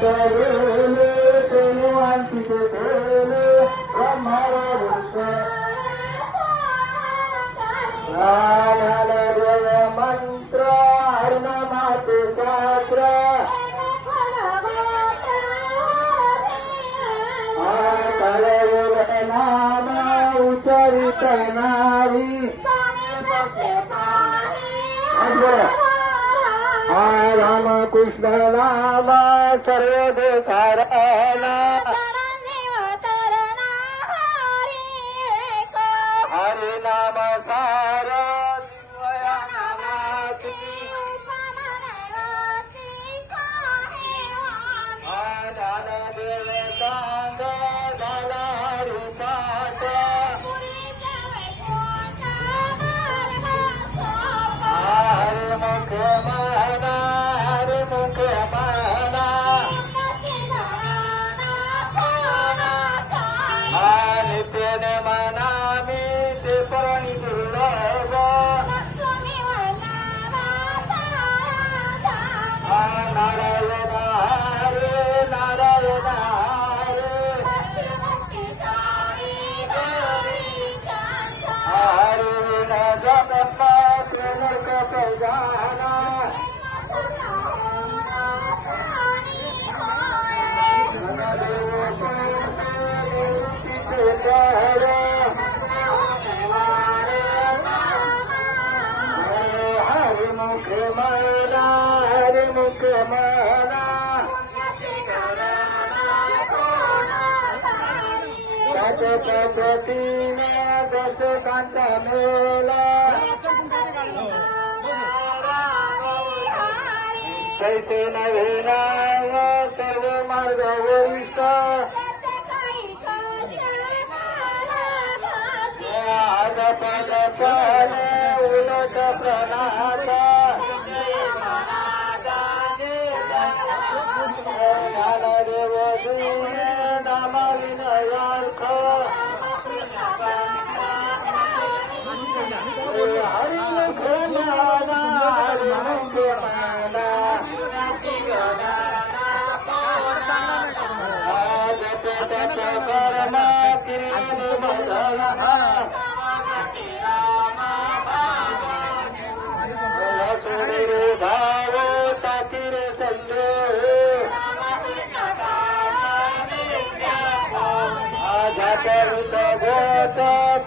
करेले प्रेमवांचिते केले ब्रह्मवृक्ष देव मंत्र हरिनामाचे शास्त्र नाम उच्चारित नाही रामकृष्ण नाम सर्व देखाराला हरि नाम सार हरिमुख मला पद्धतीने दर्शकांत मेला कैसे नवे नाव सर्व मार्ग वरिष्ठ पद उलट प्रणाद देव नामालिन यार्थ हरिमुख माना हरिमुख माना कर्म किरीन बदल भाव ताकीर संदेह जात गोत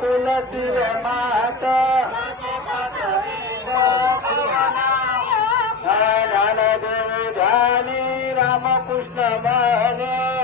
कुलतीर मात ज्ञानदेव ध्यानी रामकृष्ण माने